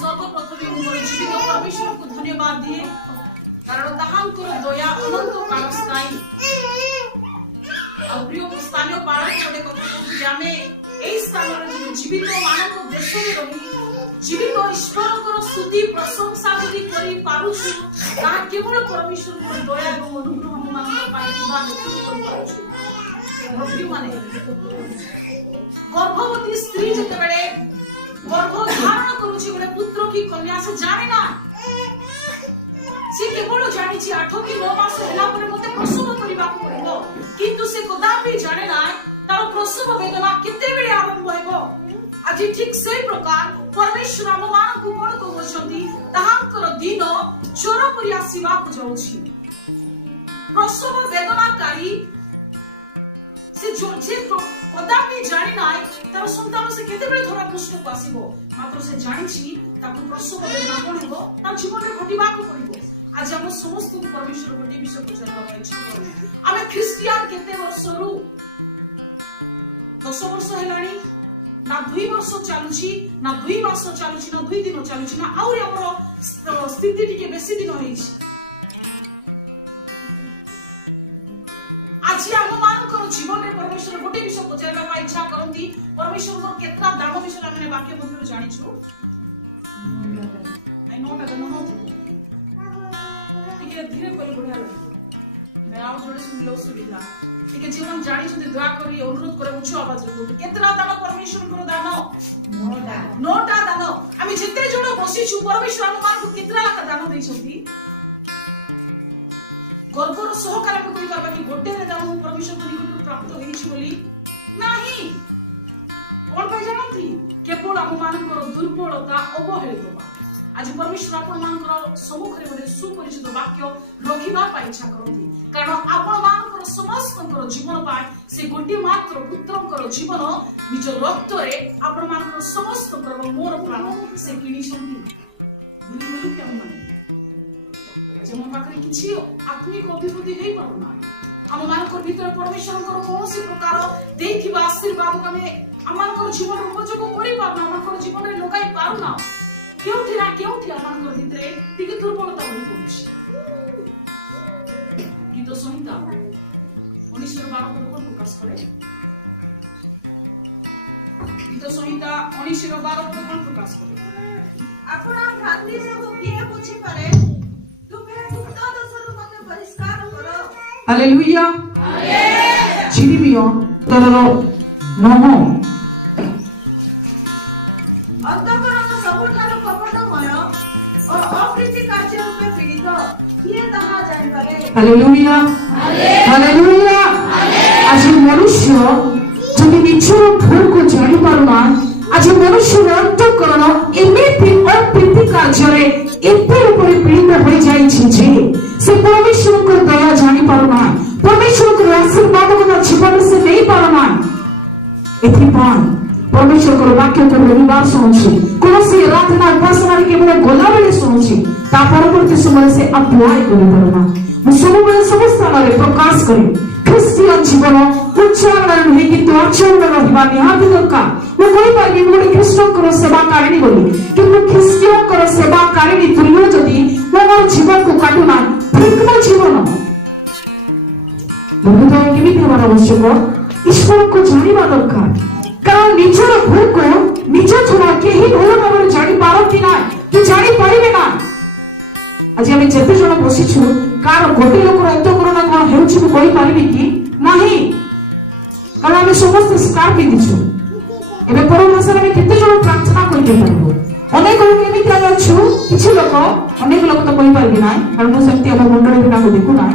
सर्वप्रथमे मोर जीवित परमेश्वर को धन्यवाद दिए कारण ताहांकर दया अनंत काल स्थायी और प्रिय स्थानीय पालक गोटे कथा कहूँ आमे एई स्थान जीवित मानव देश में रही जीवित ईश्वर स्तुति प्रशंसा यदि करि पारुछु ता केवल परमेश्वर दया और अनुग्रह हम मान पाई गर्भवती स्त्री जेतेबेले गर्भ धारण करूची बोले पुत्र की कन्या से जाने ना से केवल जानी 8 कि 9 मास होला पर मते प्रसव करबा पड़िबो किंतु से कदापि जाने ना तार प्रसव वेदना केते बेले आरंभ होइबो आज ठीक सेही प्रकार परमेश्वर हम मान को कोन को बोलछंती ताहांकर दिन चोर पुरी आसीबा को जाउची प्रसव वेदनाकारी से जो जे कदापि जानि नाय तार संतान से केते बेले धरा प्रश्न को आसीबो मात्र से जानिछि ताको प्रसव वेदना पड़िबो तार जीवन रे घटिबा को पड़िबो आज हम समस्त परमेश्वर गोटे विषय को जानबा इच्छा करू आमे ख्रिस्टियन केते वर्षरु 10 वर्ष हेलानी ना 2 वर्ष चालुछि ना 2 मास चालुछि ना 2 दिन चालुछि ना आउरी हमर स्थिति टिके बेसी दिन होइछि आज हम मानकर जीवन रे परमेश्वर गोटे विषय को जानबा इच्छा करंती परमेश्वर को केतना दान विषय हमने वाक्य मध्य जानिछु आई नो ना दान हो टिके धीरे कर बढ़िया लगे मैं आउ जोड़े सुनलो सुविधा टिके जीवन जानिछु दया करी अनुरोध करे उच्च आवाज रे बोलते केतना दान परमेश्वर को दान नोटा दान आमी जेते जोड़ बसिछु परमेश्वर हम मान को केतना लाख दान दैछंती गर्भर सहकार में कोई करबा कि गोटे रे दान परमेश्वर को निकट प्राप्त होइछि बोली नाही कोन भाई जानथि केवल हम मानकर दुर्बलता अवहेलितता आज परमेश्वर आपण मानकर सम्मुख रे बोले सुपरिचित वाक्य रखिबा पाई इच्छा करथि कारण आपण मानकर समस्तकर जीवन पाए से गोटे मात्र पुत्रकर जीवन निज रक्त रे आपण मानकर समस्तकर मोर प्राण से किनी छथि बुली बुली के माने जम पाखरे किछि आत्मिक अभिवृद्धि नै पारुना हम मानकर भीतर परमेश्वरकर कोनोसी प्रकार देखिबा आशीर्वाद हमें हमनकर जीवन उपयोग करि पारुना हमनकर जीवन रे लगाई पारुना केउठी हमनकर भीतर टिके दुर्बलता होई पड़छि गीत संहिता 19:12 को प्रकाश करे गीत संहिता 19:12 को प्रकाश करे अपना भ्रांति सब किए पूछि पारे हालेलुया हालेलुया जिरिमिया तररो नमो अंतःकरण सबठार कपटमय और अप्रीति कार्य रूपे पीड़ित किए ताहा जानि पारे हालेलुया हालेलुया आज मनुष्य जदि निचर भूल को जानि पारुना आज मनुष्य अंतःकरण एमिति अप्रीति कार्य रे एते ऊपर पीड़ित हो जाइछि जे से परमेश्वर को दया जानि पारुना परमेश्वर को आशीर्वाद को जीवन से नहीं पारुना एथि पान परमेश्वर को वाक्य को रविवार सुनछि कोनोसी प्रार्थना उपासना के केवल गोला बेले सुनछि ता परवर्ती समय से अप्लाई करि पारुना मु सब बेले समस्त रे प्रकाश करी क्रिश्चियन जीवन उच्चारण नहीं कि तो आचरण रहबा निहाती दरकार मु कोइ पाबी मोर कृष्ण को सेवा कारिणी बोली किंतु क्रिश्चियन को सेवा कारिणी तुल्य जदी मोर जीवन को काटुना ठीक जीवन बहुत केमिति हमारा आवश्यक ईश्वर को जानिबा दरकार कारण निजर भूल को निज छुआ के ही भूल भाव जानि पारती ना कि जानि पाइबे ना आज हम जेते जण बसिछु कार गोटे लोकर अंतःकरण कोन हेउछि को कहि पारिबि कि नाही कारण हम समस्त स्कार पिदिछु एबे परम भाषा में केते जण प्रार्थना करि पारिबो अनेक लोक एमिति अछु किछि लोक अनेक लोक तो कहि पारिबि ना कारण मु सत्य हम मंडळ बिना को देखु ना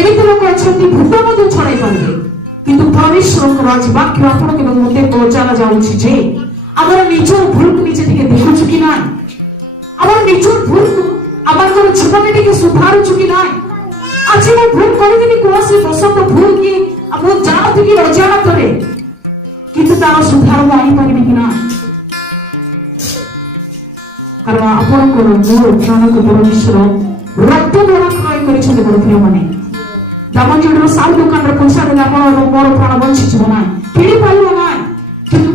एमिति लोक अछंती भूत मधु छड़ाई पारिबे किंतु परमेश्वर को राज वाक्य आपण के मते पहुंचाला जाउछि जे हमर निजर भूल को निजे दिके देखु कि ना हमर निजर भूल को हमर जीवन टिके सुधारु कि ना आज मैं भूल करिदिनी कोसी बसत भूल की हम जानत कि अजानत रे किंतु तार सुधार म आइ परिबि कि ना कारण आपण को मोर प्राण को परमेश्वर रक्त द्वारा क्रय करिछन बरप्रिय माने दामनजोडर साउ दुकान रे पैसा देला आपण मोर प्राण बंची जीव ना किणी पाइबो ना किंतु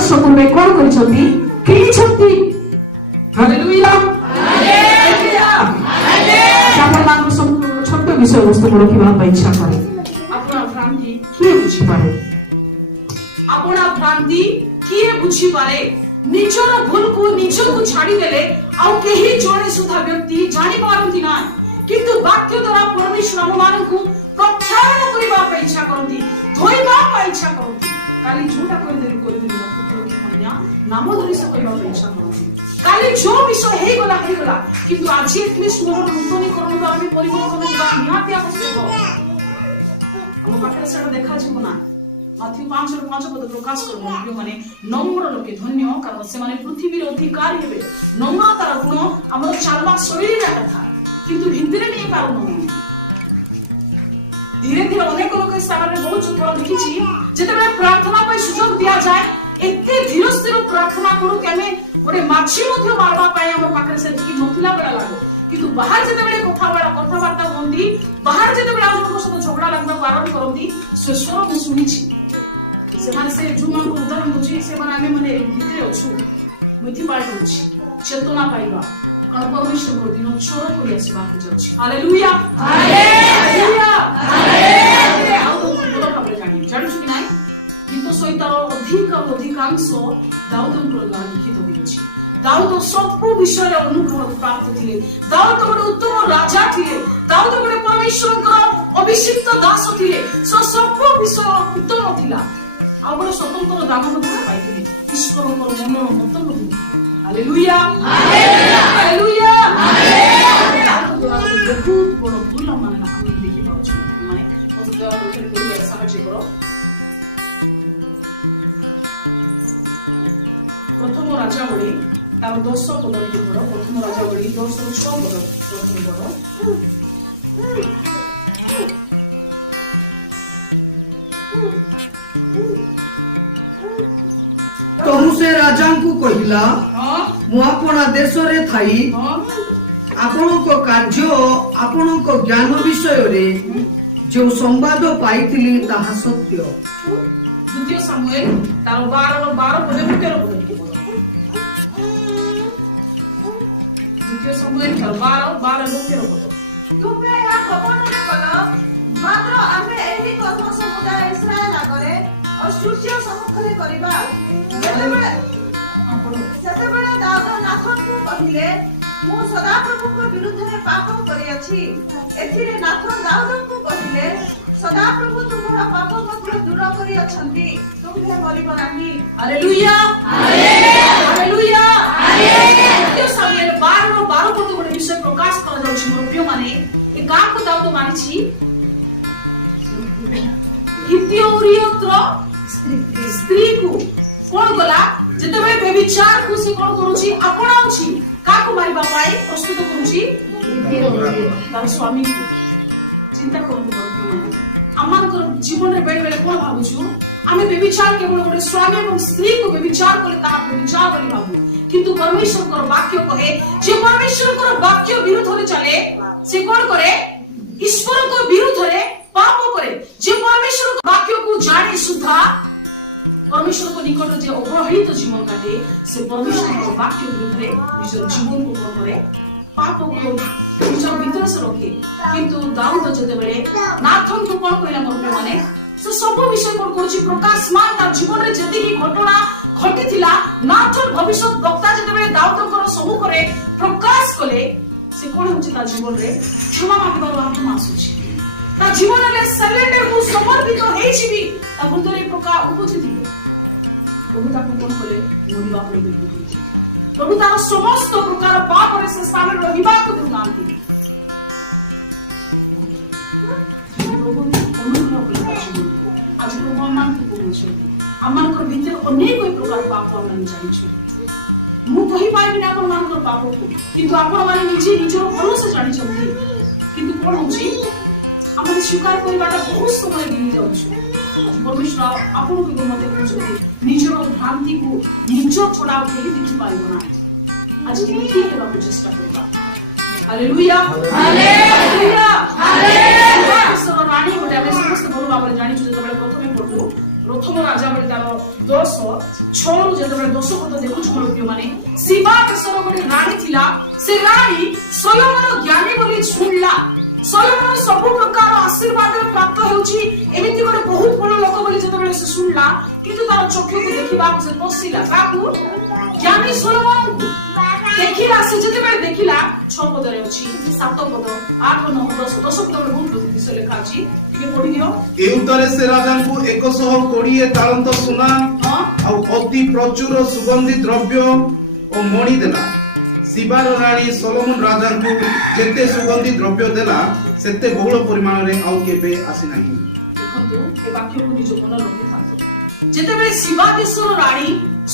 ବର୍ଷ ପୂର୍ବେ କଣ କରିଛନ୍ତି? କିଣିଛନ୍ତି। ହାଲେଲୁୟା। ଆପଣମାନଙ୍କ ସବୁ ଛୋଟ ବିଷୟବସ୍ତୁକୁ ରଖିବା ପାଇଁ ଇଚ୍ଛା କରେ। अपना भ्रांति କିଏ ବୁଝିପାରେ? अपना भ्रांति किए बुझीपारे निजर भूल को निजको छाड़ी देले आउ केही जणे सुधा व्यक्ति जानि पारंती ना किंतु वाक्य द्वारा परमेश्वर हममानकु प्रक्षालन करिबा पे इच्छा करंती धोइबा पे इच्छा करंती काली झूठा कर देली पुत्र की कन्या नाम धरि से करिबा पे इच्छा करंती काली जो विषय हे गला किंतु आज एटलिस्ट मोर नूतनीकरण द्वारा भी परिवर्तन होगा निहाती आवश्यक हम पाखरे सेटा देखा जिवो ना माथी 5 पद प्रकाश करबो माने नम्र लोके धन्य कारण से माने पृथ्वीर अधिकार हेबे नम्रतार गुण हमर चालवा शैली कथा किंतु भितरे नहीं पारुनो धीरे धीरे अनेक लोक स्थान में बहुत चुप देखिछि जेतेबे प्रार्थना पे सुযোগ दिया जाए एते धीर स्थिर प्रार्थना करू कि हमें गोटे माछी मध्य मारबा पाए हमर पाखरे से कि नथिला बेला लागो किंतु बाहर जेतेबे कथाबार्ता होंदी बाहर जेतेबे आजनको साथ झगड़ा लागबा आरंभ करंती से स्वर मु सुनिछि से माने से जुमान को उदाहरण दोछि से माने आमे माने भितरे अछु मिथि पाइ दोछि चेतना पाइबा और परमेश्वर को दिन चोर को आसीबा के जाछि हालेलुया हालेलुया हालेलुया आउ तो बोलो भाबरे जानि छु कि नाही गीत सहितार अधिकांश दाऊदଙ୍କର नाम लिखित होइछि दाऊद सब विषय अनुग्रह प्राप्त थिले दाऊद गोटे उत्तम राजा थिले दाऊद गोटे परमेश्वरଙ୍କର अभिषिक्त दास थिले सब विषय उत्तम थिला आ गोटे स्वतंत्र दान पाइथिले ईश्वरଙ୍କର मनर मत हालेलुया हालेलुया हालेलुया हालेलुया बहुत बड़ भूल माने हम देखि पाउछु माने बहुत दया करके साहाय्य करो प्रथम राजावली तार 10 पद लिखि पढ़ो प्रथम राजावली 10:6 पद प्रथम पढ़ो तो से राजा को कहिला मु अपना देश रे थाई आपण को कार्य आपण को ज्ञान विषय रे जो संवाद पाइथिली ताहा सत्य द्वितीय सामुएल तार 12 पद 13 पद लिखि पढ़ो द्वितीय सामुएल 12 13 पद तुमे या खबरने कलो मात्र आमे एही कर्म समुदाय इस्राएल आगरे और सूर्य सम्मुखरे करिबा सेतेबेले दाऊद नाथन को कहिले मु सदा प्रभु को विरुद्ध में पाप करि अछि एथिरे नाथन दाऊद को कहिले सदा प्रभु तुमरा पाप पत्र दूर करि अछंती तुमहे मरिबो नाही हालेलुया हालेलुया हालेलुया हालेलुया द्वितीय सामुएल 12 पद गोटे विषय प्रकाश कर जाउछि मोर प्रिय माने ए का को दाऊद मानिछि हित्योरियत्र स्त्री को कोन गला जेतेबे बेविचार को से कोन करूची अपनाउची काको मारिबा पाई प्रस्तुत करूची तार स्वामी को चिंता करतो बर्तमान अम्मानकर जीवन रे बेले बेले कोन भाबुछु आमे बेविचार केवल गोटे स्वामी और स्त्री को बेविचार करे ताहा बेविचार बोली भाबु किंतु परमेश्वर को वाक्य कहे जे परमेश्वर को वाक्य विरुद्ध होले चले से कोन करे ईश्वर को विरुद्ध रे पाप करे जे परमेश्वर को वाक्य को जाने सुधा परमेश्वर को निकट जे अवहेलित जीवन काटे से परमेश्वर को वाक्य विरुद्ध रे निज जीवन को करे पाप को निज भीतर से रखे किंतु दाऊद जेतेबेले नाथन को कोन कहला मोर माने से सब विषय कोन करछि प्रकाशमान तार जीवन रे जति की घटना घटिथिला नाथन भविष्य वक्ता जेतेबेले दाऊदकर सम्मुख रे प्रकाश कले से कोन होछि तार जीवन रे क्षमा मांगबार आत्मा आसुछि ता जीवन रे सरेंडर मु समर्पित हेछि भी ता भीतर प्रकार उपजिति प्रभु ताको कोन कले मरिबा पड़े बिलकुल प्रभु तार समस्त प्रकार पाप रे से स्थान रहिबा को दुनांती प्रभु अनुग्रह कले आज प्रभु मान को बोलछे अमान को भीतर अनेक प्रकार पाप हम जानिछु मु कहि पाइबि ना अपन मान को पाप को किंतु आपण माने निजे निजर भलो से जानि छथि किंतु कोन होछि हमर स्वीकार करिबाटा बहुत समय गिनी जाउछु परमेश्वर आपण को मते कहउछथि निजर भ्रांति को निज छोड़ा केही देखि पाइबो ना आज के ठीक हेबा को चेष्टा करबा हालेलुया हालेलुया हालेलुया सर रानी गोटे हम समस्त भलो भाबरे जानि छु जेतबेले प्रथमे पढु ପ୍ରଥମ ରାଜା ବୋଲି ତାର 10:6 ଯେତେବେଳେ 10 ପଦ ଦେଖୁଛୁ ମୋର ପ୍ରିୟମାନେ, ଶିବା ଦେଶର ଗୋଟେ ରାଣୀ ଥିଲା। ସେ ରାଣୀ ସଲୋମନ ଜ୍ଞାନୀ ବୋଲି ଶୁଣିଲା। ସଲୋମନ ସବୁ ପ୍ରକାର ଆଶୀର୍ବାଦ ପ୍ରାପ୍ତ ହେଉଛି ଏମିତି ଗୋଟେ ବହୁତ ବଡ଼ ଲୋକ ବୋଲି ଯେତେବେଳେ ସେ ଶୁଣିଲା, କିନ୍ତୁ ତାର ଚକ୍ଷୁକୁ ଦେଖିବାକୁ ସେ ପଶିଲା। କାହାକୁ? ଜ୍ଞାନୀ ସଲୋମନକୁ ଦେଖିଲା। ସେ ଯେତେବେଳେ ଦେଖିଲା 6 ପଦରେ ଅଛି, 7 ପଦ, 8, 9, 10 ପଦ ବହୁତ ବିଷୟ ଲେଖା ଅଛି, ଟିକେ ପଢିଦିଅ। ଏ ଉତ୍ତରେ ସେ ରାଜାଙ୍କୁ 120 ତାଳନ୍ତ ସୁନା ଆଉ ଅତି ପ୍ରଚୁର ସୁଗନ୍ଧି ଦ୍ରବ୍ୟ ଓ ମଣି ଦେଲା। ଶିବାର ରାଣୀ ସଲୋମନ ରାଜାଙ୍କୁ ଯେତେ ସୁଗନ୍ଧି ଦ୍ରବ୍ୟ ଦେଲା ସେତେ ବହୁଳ ପରିମାଣରେ ଆଉ କେବେ ଆସିନାହିଁ। ଦେଖନ୍ତୁ ଏ ବାକ୍ୟକୁ ନିଜ ମନ ରଖିଥାନ୍ତୁ। ଯେତେବେଳେ ଶିବା ଦେଶର ରାଣୀ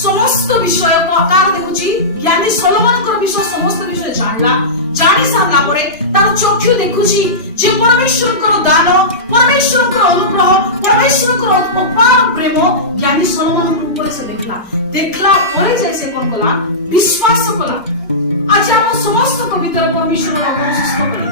ସମସ୍ତ ବିଷୟ କାହାର ଦେଖୁଛି, ଜ୍ଞାନୀ ସଲୋମନଙ୍କର ବିଷୟ ସମସ୍ତ ବିଷୟ ଜାଣିଲା। ଜାଣି ସାରିଲା ପରେ ତାର ଚକ୍ଷୁ ଦେଖୁଛି ଯେ ପରମେଶ୍ୱରଙ୍କର ଦାନ, ପରମେଶ୍ୱରଙ୍କର ଅନୁଗ୍ରହ, ପରମେଶ୍ୱରଙ୍କର ଅପାର ପ୍ରେମ ଜ୍ଞାନୀ ସଲୋମନଙ୍କ ଉପରେ ସେ ଦେଖିଲା ପରେ ଯାଇ ସେ କଣ କଲା? ବିଶ୍ୱାସ କଲା। ଆଜି ଆମ ସମସ୍ତଙ୍କ ଭିତରେ ପରମେଶ୍ୱର ଆମକୁ ସୁସ୍ଥ କଲେ।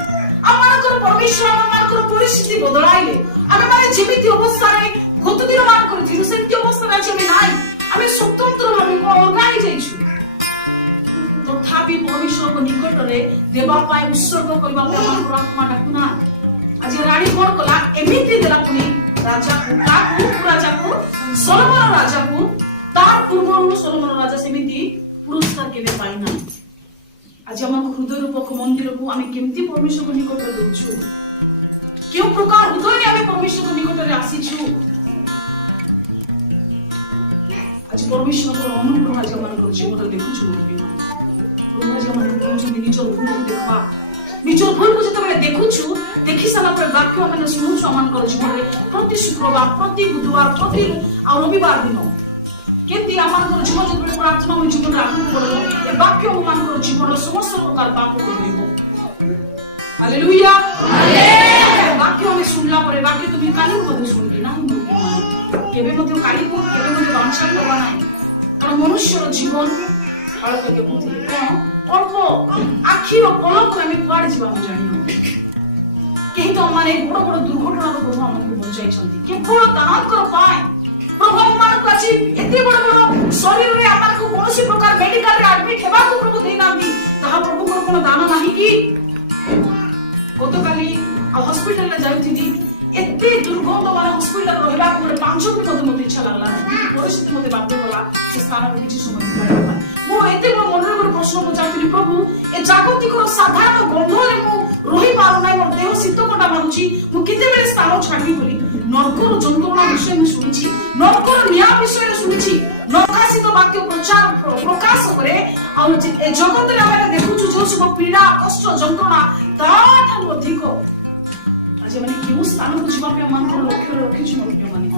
ଆମମାନଙ୍କର ପରମେଶ୍ୱର ଆମମାନଙ୍କର ପରିସ୍ଥିତି ବଦଳାଇଲେ। ଆମେ ମାନେ ଯେମିତି ଅବସ୍ଥାରେ ଗତ ଦିନ ମାନଙ୍କର ଥିଲୁ ସେମିତି ଅବସ୍ଥାରେ ଆଜି ଆମେ ନାହିଁ। ଆମେ ସ୍ୱତନ୍ତ୍ର ଭାବେ ଅଲଗା ହେଇଯାଇଛୁ। ତଥାପି ପରମେଶ୍ୱରଙ୍କ ନିକଟରେ ଦେବା ପାଇଁ ଉତ୍ସର୍ଗ କରିବା ପାଇଁ ଆମମାନଙ୍କର ଆତ୍ମା ଡାକୁନା। ଆଜି ରାଣୀ କଣ କଲା? ଏମିତି ଦେଲା ପୁଣି ରାଜାକୁ। କାହାକୁ? ରାଜାକୁ, ସଲୋମନ ରାଜାକୁ। ତାର ପୂର୍ବରୁ ସଲୋମନ ରାଜା ସେମିତି ପୁରସ୍କାର କେବେ ପାଇନାହିଁ। ଆଜି ଆମ ହୃଦୟ ରୂପକ ମନ୍ଦିରକୁ ଆମେ କେମିତି ପରମେଶ୍ୱରଙ୍କ ନିକଟରେ ଦଉଛୁ? କେଉଁ ପ୍ରକାର ହୃଦୟରେ ଆମେ ପରମେଶ୍ୱରଙ୍କ ନିକଟରେ ଆସିଛୁ? ଆଜି ପରମେଶ୍ୱରଙ୍କର ଅନୁଗ୍ରହ ଆଜି ଆମମାନଙ୍କର ଜୀବନରେ ଦେଖୁଛୁ। ପ୍ରଭୁ ଆଜି ଆମମାନଙ୍କୁ କହୁଛନ୍ତି ନିଜର ଭୁଲକୁ ଦେଖବା। ନିଜର ଭୁଲକୁ ଯେତେବେଳେ ଦେଖୁଛୁ, ଦେଖି ସାରିଲା ପରେ ବାକ୍ୟ ଆମେ ଶୁଣୁଛୁ ଆମମାନଙ୍କର ଜୀବନରେ ପ୍ରତି ଶୁକ୍ରବାର, ପ୍ରତି ବୁଧବାର, ପ୍ରତି ଆଉ ରବିବାର ଦିନ କେମିତି ଆମମାନଙ୍କର ଜୀବନ ଯେତେବେଳେ ପ୍ରାର୍ଥନାମୟ ଜୀବନରେ ଆଗକୁ ବଢିବ, ଏ ବାକ୍ୟ ଆମମାନଙ୍କର ଜୀବନର ସମସ୍ତ ପ୍ରକାର ପାପକୁ ଧରିବ। ହାଲେଲୁୟା। ବାକ୍ୟ ଆମେ ଶୁଣିଲା ପରେ ବାକ୍ୟ তুমি କାଲି ମଧ୍ୟ ଶୁଣିଲି ନାହିଁ, କେବେ ମଧ୍ୟ କାଲିକୁ କେବେ ମଧ୍ୟ ବାଞ୍ଛା କରିବା ନାହିଁ। କାରଣ ମନୁଷ୍ୟର ଜୀବନ ଅଳ୍ପ ଦେଖୁଥିଲେ କଣ? ଅଳ୍ପ ଆଖିର ପଲକରେ ଆମେ କୁଆଡେ ଯିବା ଆମେ ଜାଣିନୁ। କେହି ତ ମାନେ ବଡ ବଡ ଦୁର୍ଘଟଣାର ପ୍ରଭୁ ଆମକୁ ବଞ୍ଚାଇଛନ୍ତି କେବଳ ତାହାଙ୍କର ପାଇଁ। ପ୍ରଭୁ ଆମମାନଙ୍କୁ ଆଜି ଏତେ ବଡ ବଡ ଶରୀରରେ ଆମମାନଙ୍କୁ କୌଣସି ପ୍ରକାର ମେଡିକାଲରେ ଆଡମିଟ ହେବାକୁ ପ୍ରଭୁ ଦେଇନାହାନ୍ତି। ତାହା ପ୍ରଭୁଙ୍କର କଣ ଦାନ ନାହିଁ କି? ଗତକାଲି ଆଉ ହସ୍ପିଟାଲରେ ଯାଉଥିଲି, ଏତେ ଦୁର୍ଗନ୍ଧ ମାନେ ହସ୍ପିଟାଲ ରହିବାକୁ ଗୋଟେ 5 ଦିନ ମତେ ଇଚ୍ଛା ଲାଗଲା ନାହିଁ। ପରିସ୍ଥିତି ମତେ ବାଧ୍ୟ କଲା ସେ ସ୍ଥାନରେ କିଛି ସମୟ ବିତାଇବା ପାଇଁ। ମୁଁ ଏତେ ବଡ ମନରେ ଗୋଟେ ପ୍ରଶ୍ନ ପଚାରୁଥିଲି, ପ୍ରଭୁ ଏ ଜାଗତିକର ସାଧାରଣ ଗନ୍ଧରେ ମୁଁ ରହିପାରୁନାହିଁ, ମୋର ଦେହ ଶୀତକଟା ମାରୁଛି, ମୁଁ କେତେବେଳେ ସ୍ଥାନ ଛାଡ଼ିବି ବୋଲି। ନର୍କର ଯନ୍ତ୍ରଣା ବିଷୟ ମୁଁ ଶୁଣିଛି, ନର୍କର ନିଆଁ ବିଷୟରେ ଶୁଣିଛି। ନର୍କାସିତ ବାକ୍ୟ ପ୍ରକାଶ କରେ। ଆଉ ଏ ଜଗତରେ ଆମେ ଦେଖୁଛୁ ଯୋଉ ସବୁ ପୀଡା, କଷ୍ଟ, ଯନ୍ତ୍ରଣା ତାଠାରୁ ଅଧିକ ଆଜି ମାନେ କେଉଁ ସ୍ଥାନକୁ ଯିବା ପାଇଁ ଆମମାନଙ୍କର ଲକ୍ଷ୍ୟ ରଖିଛୁ ମାନେ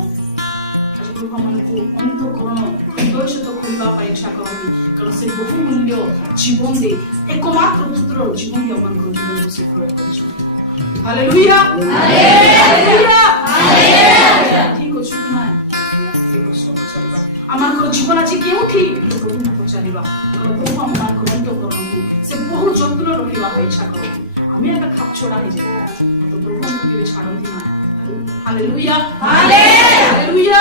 ଆଜି ପ୍ରଭୁ ଆମମାନଙ୍କୁ ଅନ୍ତଃକରଣ ହୃଦୟ ସହିତ ଖୋଲିବା ପାଇଁ ଇଚ୍ଛା କରନ୍ତି। କାରଣ ସେ ବହୁମୂଲ୍ୟ ଜୀବନ ଦେଇ ଏକମାତ୍ର ପୁତ୍ର ଜୀବନ ଦେଇ ଆମମାନଙ୍କର ଜୀବନକୁ ସେ ପ୍ରୟୋଗ କରିଛନ୍ତି। ହାଲେଲୁୟା। ଠିକ ଅଛି କି ନାହିଁ? ଆମମାନଙ୍କର ଜୀବନ ଆଜି କେଉଁଠି? ପ୍ରଭୁଙ୍କୁ ପଚାରିବା। କାରଣ ପ୍ରଭୁ ଆମମାନଙ୍କର ଅନ୍ତଃକରଣକୁ ସେ ବହୁ ଯତ୍ନ ରଖିବା ପାଇଁ ଇଚ୍ଛା କରନ୍ତି। ଆମେ ଏକା ଖାପଛଡ଼ା ହେଇଯାଉ, ପ୍ରଭୁ ଆମକୁ କେବେ ଛାଡ଼ନ୍ତି ନାହିଁ। ହାଲେଲୁୟା। ହାଲେଲୁୟା।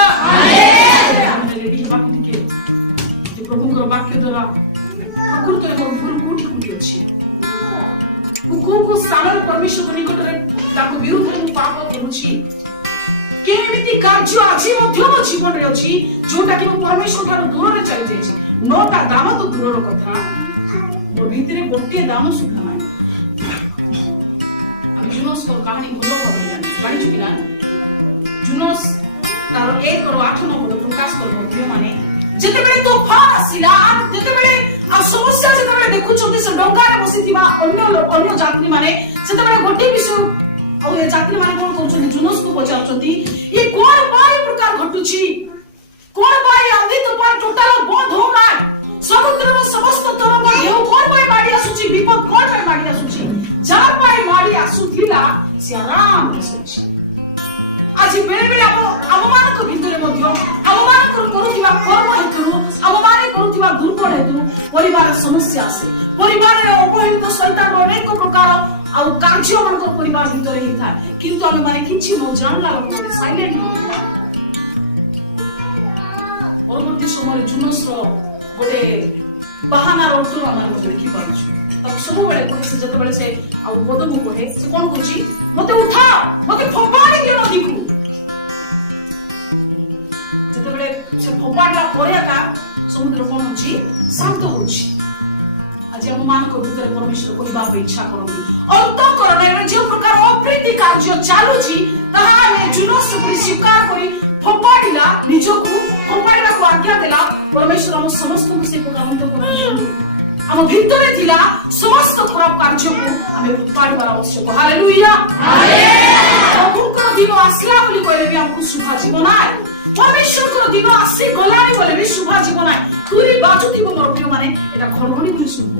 ଆମେ ରେଡି ହେବାକୁ ଟିକେ ଯେ ପ୍ରଭୁଙ୍କର ବାକ୍ୟ ଦ୍ୱାରା ପ୍ରକୃତରେ ମୋର ଭୁଲ କୋଉଠି କୋଉଠି ଅଛି, ମୁଁ କୋଉ ସ୍ଥାନରେ ପରମେଶ୍ୱରଙ୍କ ନିକଟରେ ତାଙ୍କ ବିରୁଦ୍ଧରେ ମୁଁ ପାପ କରୁଛି, କେମିତି କାର୍ଯ୍ୟ ଆଜି ମଧ୍ୟ ମୋ ଜୀବନରେ ଅଛି ଯୋଉଟା କି ମୁଁ ପରମେଶ୍ୱର ଠାରୁ ଦୂରରେ ଚାଲି ଯାଇଛି। 9ଟା ଦାନ ତ ଦୂରର କଥା, ମୋ ଭିତରେ ଗୋଟିଏ ଦାନ ସୁଦ୍ଧା ନାହିଁ। ଆମେ ଜୁନସ୍ଙ୍କ କାହାଣୀ ଭଲ ଭାବରେ ଜାଣିଛୁ କି ନା? ଜୁନସ୍ ତାର 1:8-9 ପ୍ରକାଶ କରିବ ମାନେ ଯେତେବେଳେ ତୋଫାନ ଆସିଲା, ଯେତେବେଳେ ସମସ୍ୟା ଯେତେବେଳେ ଦେଖୁଛନ୍ତି ସେ ଡଙ୍ଗାରେ ବସିଥିବା ଅନ୍ୟ ଯାତ୍ରୀ ମାନେ, ସେତେବେଳେ ଗୋଟିଏ ବିଷୟ ଆଉ ଏ ଯାତ୍ରୀ ମାନେ କଣ କରୁଛନ୍ତି? ଜୁନସ୍କୁ ପଚାରୁଛନ୍ତି ଏ କଣ ପାଇଁ ପ୍ରକାର ଘଟୁଛି, କଣ ପାଇଁ ଆନ୍ଧି ତୋଫାନ ଟୋଟାଲ ବନ୍ଦ ହଉନାହିଁ, ସମୁଦ୍ରର ସମସ୍ତ ତରଙ୍ଗ ଢେଉ କଣ ପାଇଁ ମାଡ଼ି ଆସୁଛି, ବିପଦ କଣ ପାଇଁ ମାଡ଼ି ଆସୁଛି? ଯାହା ପାଇଁ ମାଡ଼ି ଆସୁଥିଲା ସେ ଆରାମରେ ଶୋଇଛି। ଆଜି ବେଳେ ବେଳେ ଆମମାନଙ୍କ ଭିତରେ ମଧ୍ୟ ଆମମାନଙ୍କର କରୁଥିବା କର୍ମ ହେତୁ, ଆମମାନେ କରୁଥିବା ଦୁର୍ବଳ ହେତୁ ପରିବାର ସମସ୍ୟା ଆସେ। ପରିବାରରେ ଅବହେଳିତ ଶୈତାନର ଅନେକ ପ୍ରକାର ଆଉ କାର୍ଯ୍ୟ ମାନଙ୍କର ପରିବାର ଭିତରେ ହେଇଥାଏ, କିନ୍ତୁ ଆମେ ମାନେ କିଛି ନ ଜାଣିଲା ଲୋକରେ ସାଇଲେଣ୍ଟ ପରବର୍ତ୍ତୀ ସମୟରେ ଜୁନସର ଗୋଟେ ବାହାନାର ଅର୍ଥ ଆମେ ଦେଖିପାରୁଛୁ। ତାକୁ ସବୁବେଳେ କହେ, ସେ ଯେତେବେଳେ ସେ ଆଉ ବଦକୁ କହେ, ସେ କଣ କରୁଛି, ମତେ ଉଠା, ମତେ ଫୋପାଡ଼ି ଦିଅ ନଦୀକୁ। ଯେତେବେଳେ ସେ ଫୋପାଡ଼ିଲା ପରେ ଏକା ସମୁଦ୍ର କଣ ହଉଛି, ଶାନ୍ତ ହଉଛି। ଆଜି ଆମ ମାନଙ୍କ ଭିତରେ ପରମେଶ୍ୱର କହିବାକୁ ଇଚ୍ଛା କରନ୍ତି, ଅନ୍ତଃକରଣରେ ଯେଉଁ ପ୍ରକାର ଅପ୍ରୀତି କାର୍ଯ୍ୟ ଚାଲୁଛି ତାହା ଆମେ ଜୁନସ ପରି ସ୍ୱୀକାର କରି ଫୋପାଡ଼ିଲା, ନିଜକୁ ଫୋପାଡ଼ିବାକୁ ଆଜ୍ଞା ଦେଲା। ପରମେଶ୍ୱର ଆମ ସମସ୍ତଙ୍କୁ ସେ ପ୍ରକାର ଅନ୍ତଃକରଣ ଦିଅନ୍ତୁ। ଆମ ଭିତରେ ଥିଲା ସମସ୍ତ ଖରାପ କାର୍ଯ୍ୟକୁ ଆମେ ଫୋପାଡ଼ିବାର ଆବଶ୍ୟକ। ହାଲେଲୁୟା। ପ୍ରଭୁଙ୍କର ଦିନ ଆସିଲା ବୋଲି କହିଲେ ବି ଆମକୁ ଶୁଭାଯିବ ନାହିଁ। ପରମେଶ୍ୱରଙ୍କର ଦିନ ଆସି ଗଲାଣି ବୋଲି ବି ଶୁଭାଯିବ ନାହିଁ। ତୁରି ବାଜୁଥିବ ମୋର ପ୍ରିୟମାନେ, ଏଟା ଘଡ଼ଘଡ଼ି ବୋଲି ଶୁଣିବ।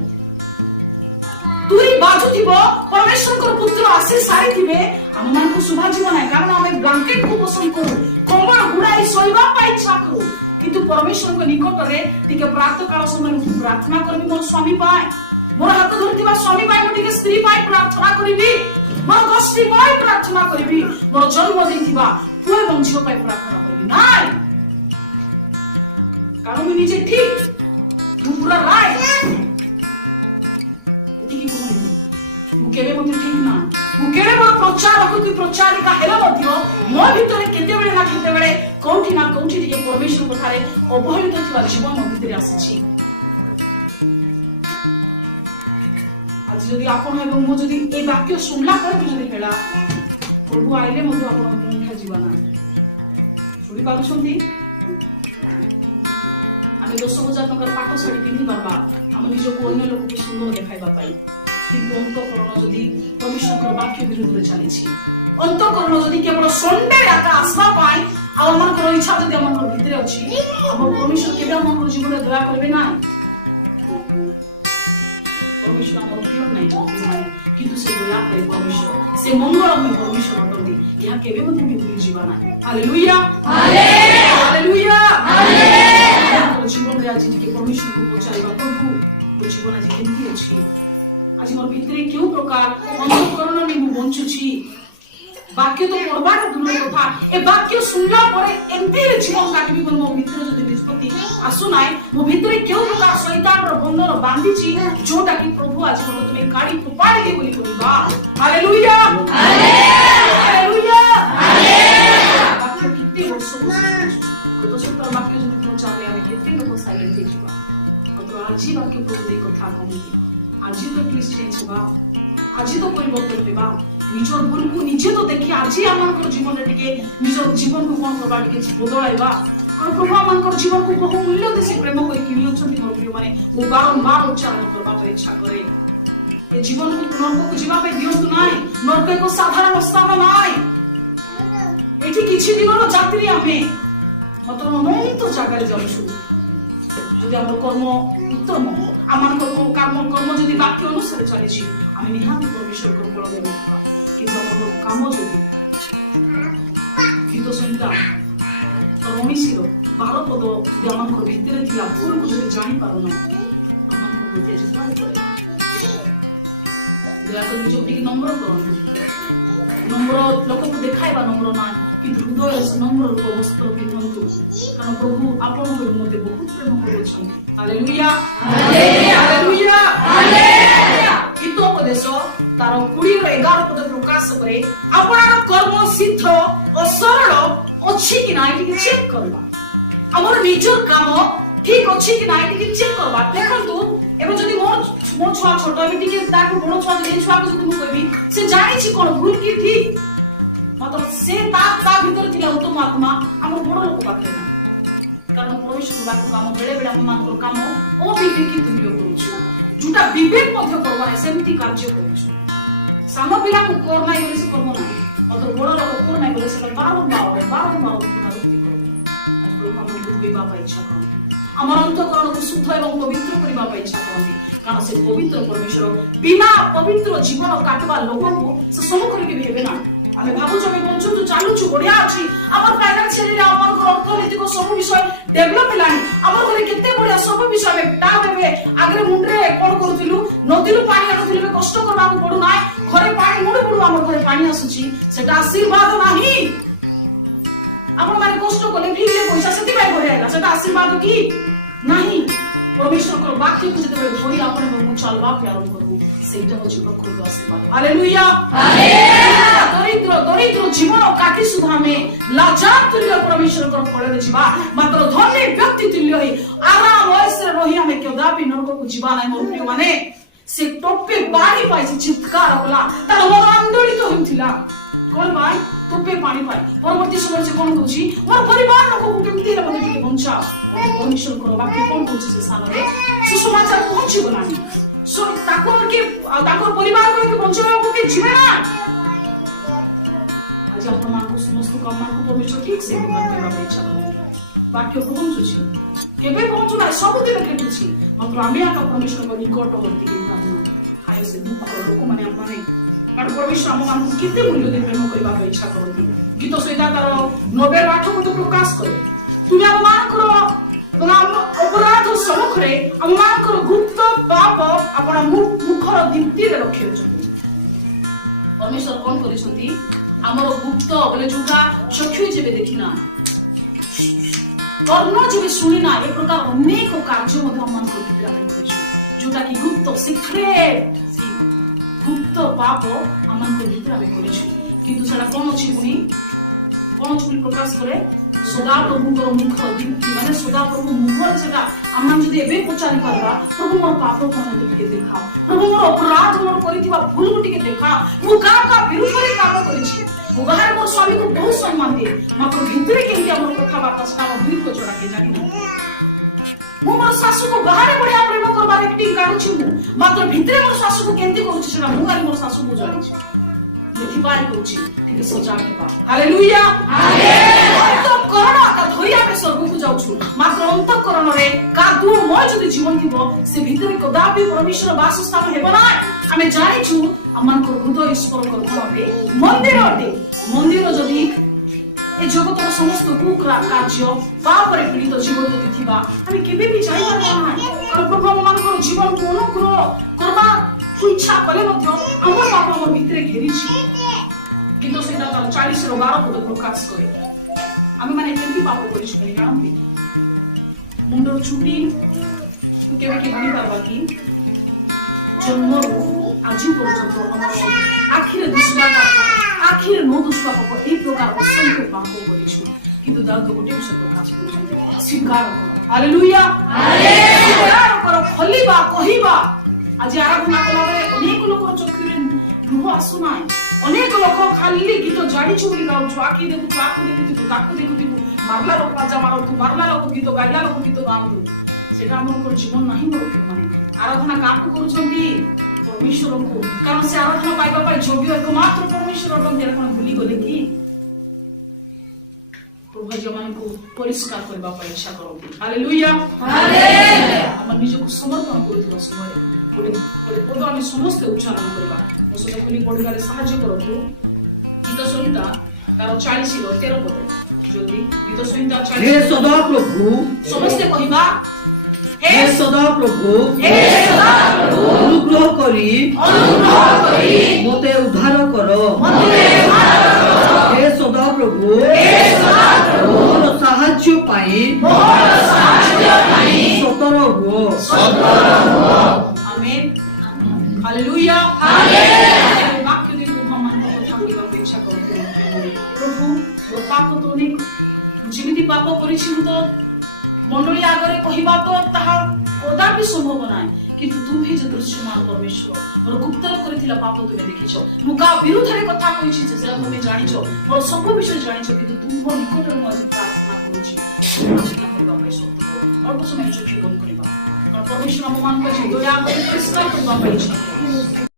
ତୁରି ବାଜୁଥିବ, ପରମେଶ୍ୱରଙ୍କର ପୁତ୍ର ଆସି ସାରିଥିବେ, ଆମ ମାନଙ୍କୁ ଶୁଭାଯିବ ନାହିଁ। କାରଣ ଆମେ ବ୍ଲାଙ୍କେଟକୁ ପସନ୍ଦ କରୁ, କମ୍ବଳ ଗୁଡ଼ାଇ ଶୋଇବା ପାଇଁ ଇଚ୍ଛା କରୁ। କିନ୍ତୁ ପରମେଶ୍ୱରଙ୍କ ନିକଟରେ ଟିକେ ପ୍ରାତଃ କାଳ ସମୟରେ ମୁଁ ପ୍ରାର୍ଥନା କରିବି ମୋର ସ୍ୱାମୀ ପାଇଁ, ମୋର ହାତ ଧରିଥିବା ସ୍ୱାମୀ ପାଇଁ, ମୁଁ ଟିକେ ସ୍ତ୍ରୀ ପାଇଁ ପ୍ରାର୍ଥନା କରିବି, ମୋର ଗୋଷ୍ଠୀ ପାଇଁ ପ୍ରାର୍ଥନା କରିବି, ମୋର ଜନ୍ମ ଦେଇଥିବା ପୁଅ ଏବଂ ଝିଅ ପାଇଁ ପ୍ରାର୍ଥନା କରିବି। ନାଇଁ, କାରଣ ମୁଁ ନିଜେ ଠିକ, ମୁଁ ପୁରା ରାଇଟ, ଏତିକି କୁହନି। ମୁଁ କେବେ ମଧ୍ୟ ଠିକ ନା, ମୁଁ କେବେ ମୋର ପ୍ରଚାରକ କି ପ୍ରଚାରିକା ହେଲେ ମଧ୍ୟ ମୋ ଭିତରେ କେତେବେଳେ ନା କେତେବେଳେ କୋଉଠି ନା କୋଉଠି ଟିକେ ପରମେଶ୍ୱର କଥାରେ ଅବହେଳିତ ଥିବା ଜୀବନ ମୋ ଭିତରେ ଆସିଛି। ଆଜି ଯଦି ଆପଣ ଏବଂ ମୁଁ ଯଦି এই ବାକ୍ୟ ଶୁଣିଲା ପରେ ବି ଯଦି ହେଲା, ପ୍ରଭୁ ଆଇଲେ ମଧ୍ୟ ଆପଣଙ୍କ ମୁଣ୍ଡ ଯିବା ନାହିଁ। ଶୁଣି ପାରୁଛନ୍ତି? ଆମେ 10,000 ଟଙ୍କାର ପାଠ ଶାଢ଼ୀ ପିନ୍ଧି ପାରବା ଆମ ନିଜକୁ ଅନ୍ୟ ଲୋକକୁ ସୁନ୍ଦର ଦେଖାଇବା ପାଇଁ, କିନ୍ତୁ ଅନ୍ତଃକରଣ ଯଦି ପରମେଶ୍ୱରଙ୍କର ବାକ୍ୟ ବିରୁଦ୍ଧରେ ଚାଲିଛି, ଅନ୍ତଃକରଣ ଯଦି କେବଳ ସଣ୍ଡେ ଆକା ଆସିବା ପାଇଁ ଆଉ ଆମଙ୍କର ଇଚ୍ଛା ଯଦି ଆମର ଭିତରେ ଅଛି, ଆମ ପରମେଶ୍ୱର କେବେ ଆମର ଜୀବନରେ ଦୟା କରିବେ ନାହିଁ। ପରମେଶ୍ୱର ଆମର ପ୍ରିୟ ନାହିଁ କିନ୍ତୁ ସେ ଦୟାକାରୀ ପରମେଶ୍ୱର, ସେ ମଙ୍ଗଳମୟ ପରମେଶ୍ୱର ଅଟନ୍ତି। ଏହା କେବେ ମଧ୍ୟ ଆମେ ଭୁଲି ଯିବା ନାହିଁ। Hallelujah, hallelujah. ଜୀବନରେ ଆଜି ଟିକେ ପରମେଶ୍ୱରକୁ ପଚାରିବା, ପ୍ରଭୁ ମୋ ଜୀବନ ଆଜି କେମିତି ଅଛି? ଆଜି ମୋର ଭିତରେ କେଉଁ ପ୍ରକାର ଅନ୍ତଃକରଣ ନେଇ ମୁଁ ବଞ୍ଚୁଛି? ବାକ୍ୟ ତ ପଢବାଟା ଦୂର କଥା, ଏ ବାକ୍ୟ ଶୁଣିଲା ପରେ ଏମିତି ଜୀବନ କାଟିବି ବୋଲି ମୋ ଭିତରେ ଯଦି ନିଷ୍ପତ୍ତି ଆସୁନାହିଁ, ମୋ ଭିତରେ କେଉଁ ପ୍ରକାର ଶୈତାନର ବନ୍ଧନ ବାନ୍ଧିଛି ଯୋଉଟା କି ପ୍ରଭୁ ଆଜି ତୁମେ କାଢି ଫୋପାଡ଼ିଲି ବୋଲି କହିବା। Hallelujah, hallelujah. ବାକ୍ୟ କେତେ ବର୍ଷ ଗତ ସପ୍ତାହ ବାକ୍ୟ ଯଦି ପହଞ୍ଚାଲେ ଆମେ କେତେ ଲୋକ ସାଇଲେଣ୍ଟ ହେଇଯିବା। ଆଜି ବାକ୍ୟ ପ୍ରଭୁ ଦେଇ କଥା କହନ୍ତି, ଆଜି ତ ପ୍ଲିଜ ଚେଞ୍ଜ ହେବା, ଆଜି ତ ପରିବର୍ତ୍ତନ ହେବା। ନିଜର ଭୁଲକୁ ନିଜେ ତ ଦେଖି ଆଜି ଆମଙ୍କର ଜୀବନରେ ଟିକେ ନିଜର ଜୀବନକୁ କଣ କରିବା, ଟିକେ ବଦଳାଇବା। କାରଣ ପ୍ରଭୁ ଆମଙ୍କର ଜୀବନକୁ ବହୁ ମୂଲ୍ୟ ଦେଇ ସେ ପ୍ରେମ କରି କିଣି ଅଛନ୍ତି। ମୋର ପ୍ରିୟମାନେ, ମୁଁ ବାରମ୍ବାର ଉଚ୍ଚାରଣ କରିବା ପାଇଁ ଇଚ୍ଛା କରେ, ଏ ଜୀବନକୁ ନର୍କକୁ ଯିବା ପାଇଁ ଦିଅନ୍ତୁ ନାହିଁ। ନର୍କ ଏକ ସାଧାରଣ ସ୍ଥାନ ନାହିଁ। ଏଠି କିଛି ଦିନର ଯାତ୍ରୀ ଆମେ, ମାତ୍ର ଅନନ୍ତ ଜାଗାରେ ଯାଉଛୁ। ଯଦି ଆମର କର୍ମ ଉତ୍ତମ, ଆମମାନଙ୍କର କର୍ମ ଯଦି ବାକ୍ୟ ଅନୁସାରେ ଚାଲିଛି, ଆମେ ନିହାତି ପରମେଶ୍ୱରଙ୍କ ବଳ ଦେବା। କିନ୍ତୁ ଆମର କାମ ଯଦି ଗୀତ ସଂହିତା 19ର 12 ପଦ ଯଦି ଆମଙ୍କର ଭିତରେ ଥିଲା ଭୁଲକୁ ଯଦି ଜାଣିପାରୁନ, ଆମମାନଙ୍କ ବୁଦ୍ଧି ଆଜି କୁଆଡ଼େ ପଳେଇବ? ଦୟାକରି ନିଜକୁ ଟିକେ ନମ୍ର କରନ୍ତୁ। ନମ୍ର ଲୋକକୁ ଦେଖାଇବା ନମ୍ର ନା, କିନ୍ତୁ ହୃଦୟ ନମ୍ର ରୂପ ବସ୍ତ୍ର ପିନ୍ଧନ୍ତୁ। କାରଣ ପ୍ରଭୁ ଆପଣଙ୍କୁ ମୋତେ ବହୁତ ପ୍ରେମ କରୁଛନ୍ତି। Hallelujah, hallelujah, hallelujah. ଗୀତୋପଦେଶ ତାର 20:11 ପଦ ପ୍ରକାଶ କରେ, ଆପଣର କର୍ମ ସିଦ୍ଧ ଓ ସରଳ ଅଛି କି ନାହିଁ ଟିକେ ଚେକ୍ କରିବା। ଆମର ନିଜର କାମ ଠିକ ଅଛି କି ନାହିଁ ଟିକେ ଚେକ୍ କରିବା। ଦେଖନ୍ତୁ, ଏବେ ଯଦି ମୋ ଛୁଆ ଛୋଟ, ଏବେ ଟିକେ ତାକୁ ବଡ଼ ଛୁଆ ଯଦି ଛୁଆକୁ ଯଦି ମୁଁ କହିବି, ସେ ଜାଣିଛି କଣ ଭୁଲ କି ଠିକ, ମାତ୍ର ସେ ତା ଭିତରେ ଥିଲା ଉତ୍ତମ ଆତ୍ମା ଆମର ବଡ଼ ଲୋକ ପାଖରେ ନାହିଁ। କାରଣ ପରମେଶ୍ୱର ବାକ୍ୟ କାମ ବେଳେ ବେଳେ ଆମମାନଙ୍କର କାମ ଅବିବେକୀ ତୁଲ୍ୟ କରୁଛୁ, ଯୋଉଟା ବିବେକ ମଧ୍ୟ କରବା ନାହିଁ ସେମିତି କାର୍ଯ୍ୟ କରୁଛୁ। ସାନ ପିଲାକୁ କର ନାହିଁ ବୋଲି ସେ କର୍ମ ନାହିଁ, ମାତ୍ର ବଡ଼ ଲୋକ କର ନାହିଁ ବୋଲି ସେ ବାରମ୍ବାର ପୁନରାବୃତ୍ତି କରନ୍ତି। ଆଜି ପ୍ରଭୁ ଆମକୁ ବୁଝେଇବା ପାଇଁ ଇଚ୍ଛା କରନ୍ତି, ଆମର ଅନ୍ତଃକରଣକୁ ଶୁଦ୍ଧ ଏବଂ ପବିତ୍ର କରିବା ପାଇଁ ଇଚ୍ଛା କରନ୍ତି। କାରଣ ସେ ପବିତ୍ର ପରମେଶ୍ୱର ବିନା ପବିତ୍ର ଜୀବନ କାଟିବା ଲୋକଙ୍କୁ ସେ ସମ୍ମୁଖରେ କେବେ ହେବେ ନା। ଆମେ ଭାବୁଛୁ ଆମେ ବଞ୍ଚୁଛୁ ଚାଲୁଛୁ ବଢିଆ ଅଛି, ଆମର ଫାଇନାନ୍ସିଆଲି ଆମର ଅର୍ଥନୈତିକ ସବୁ ବିଷୟ ଡେଭଲପ ହେଲାଣି, ଆମର ଘରେ କେତେ ବଢିଆ ସବୁ ବିଷୟ ଆମେ ଟାପ ଏବେ ଆଗରେ ମୁଣ୍ଡରେ କଣ କରୁଥିଲୁ, ନଦୀରୁ ପାଣି ଆଣୁଥିଲୁ, ଏବେ କଷ୍ଟ କରିବାକୁ ପଡୁନାହିଁ, ଘରେ ପାଣି ମୁଡୁ ମୁଡୁ ଆମର ଘରେ ପାଣି ଆସୁଛି, ସେଟା ଆଶୀର୍ବାଦ ନାହିଁ। ଆପଣ ମାନେ କଷ୍ଟ କଲେ ଫ୍ରିରେ ପଇସା ସେଥିପାଇଁ ବଢିଆ ହେଲା, সেটা আশীর্বাদ কি ନାହିଁ परमेश्वर वाक्य को जब धोई आपण चलवा आरंभ करू सेटा होची प्रकृत आशीर्वाद हालेलुया दरिद्र दरिद्र जीवन काटी सुधा में लाचार तुल्य परमेश्वर को फल जीवा मात्र धनी व्यक्ति तुल्य ही आराम वयसे रही हमें कदापि नरक को जीवा नाही मोर प्रिय माने से टोपे पानी पाइछि चित्कार कला तार मन आंदोलित होइथिला कोन भाई टोपे पानी पाई परवर्ती समय से कोन कहूची मोर परिवार लोक को केमती रे मते टिके बंचा परमेश्वर को वाक्य कोन कहूची से सानरे सुसमाचार पहुंची बनानी सो ताकोर के ताकोर परिवार को बंचावा को के जीवे ना आज आपण मान को समस्त काम मान को परमेश्वर ठीक से व्यवहार करबा इच्छा करू वाक्य को पहुंचुची केबे पहुंचु ना सब दिन केटुची मात्र आमी आका परमेश्वर को निकटवर्ती के काम आयो से दुख लोक माने माने कारण परमेश्वर आम मान केते मूल्य दे प्रेम करबा इच्छा करती गीत सहिता तार 98 मते प्रकाश करे तुम आम मान करो अपराध सम्मुख रे आम मान करो गुप्त पाप आपण मुखर दीप्ति रे रखियो छथि परमेश्वर कोन करिसथि हमर गुप्त बोले जुगा चक्षु जेबे देखिना कर्ण जेबे सुनिना ए प्रकार अनेक कार्य मते हम मान को विराम करिसु जुटा कि गुप्त सिक्रेट गुप्त पाप आमान को भीतर आमे करिछु किंतु सेडा कोन अछि पुनी कोन अछि प्रकाश करे सदा प्रभुଙ୍କର मुख दीप्ति माने सदा प्रभु मुखर सेटा आमान जदि एबे पचारि परबा प्रभु मोर पाप को मते टिके देखा प्रभु मोर अपराध मोर करितिबा भूल को टिके देखा मु का विरुद्ध रे काम करिछि मु बाहर मोर स्वामी को बहुत सम्मान दे मात्र भीतर केंति हमर कथा बात सका दुई को जोड़ा के जानि ना मु मोर सासु को बाहर बढ़िया प्रेम करबार एक्टिंग काढुछि मु मात्र भितरे मोर सासु को केंति करूछि सेटा मु आरि मोर सासु को जानि छी देखि पाइ करूछि ठीक सजा केबा हालेलुया हालेलुया तो करोना का धोइया में स्वर्ग को जाउछु मात्र अंतःकरण रे कादू मोय जदि जीवन थिबो से भितरे कदापि परमेश्वर वासस्थान हेबो ना हमें जानिछु अमन को हृदय ईश्वर को घरबे मंदिर अटे मंदिर जदि ए जगतर समस्त कुकरा कार्य पापरे पीड़ित जीवन जदि थिबा हामी केबे भी जाई पारबा नाही कारण प्रभु मान को जीवन को अनुग्रह करबा इच्छा कले मध्य हमर पाप हमर भितरे घेरिछि किंतु सेटा तार 40 रो 12 पद प्रकाश करे आमे माने केमि पाप करिछु बनि जानथि मुंडर छुटी केबे के गनि पारबा कि जन्मरु आजि पर्यंत हमर आखिरे दुसरा आखिर नो दुष्पा पाप ए प्रकार असंख्य पाप करिछु किंतु दाद गोटे विषय प्रकाश करिछु स्वीकार करो हालेलुया हालेलुया स्वीकार करो खलिबा कहिबा आज आराधना कलारे अनेक लोक चक्षुरे लुह आसु नाय अनेक लोक खाली गीत जानिछु बोली गाउछु आखि देखु ताकु देखु मारला लोक बाजा मारतु मारला लोक गीत गाइला लोक गीत गाउतु सेटा हमर जीवन नाही मोर माने आराधना काकु करूछंती परमेश्वर को कारण से आराधना पाइबा पाइ योग्य एकमात्र परमेश्वर अटन देर कोन भूली गले कि प्रभु जमान को परिष्कार करबा पाइ इच्छा करथि हालेलुया हालेलुया हम निज को समर्पण करथि समय बोले पद हम समस्त उच्चारण करबा ओसो खुली पढिबारे सहाय्य करथु गीत संहिता तार 40 रो 13 पद जल्दी गीत संहिता 40 हे सदा प्रभु समस्त कहिबा हे सदा प्रभु अनुग्रह करी मते उद्धार करो हे सदा प्रभु मोर साहाय्य पाई सतर हो आमेन हालेलुया हालेलुया वाक्य दे प्रभु मन को कथा कहबा इच्छा करथि प्रभु मोर पाप तो नहीं जिमिति पाप करिछि तो मंडली आगरे कहिबा तो ताहा कदापि संभव नाही किंतु तुम्ही जे दृश्यमान परमेश्वर मोर गुप्तर करिथिला पाप तुमे देखिछो मुका विरुद्ध रे कथा कहिछि जे सेरा तुमे जानिछो मोर सब विषय जानिछो किंतु तुम निकट रे मज प्रार्थना करूछि प्रार्थना करबा पय सत्य अल्प समय चोखी बंद करबा कारण परमेश्वर हम मान को दया करे परिष्कार करबा पय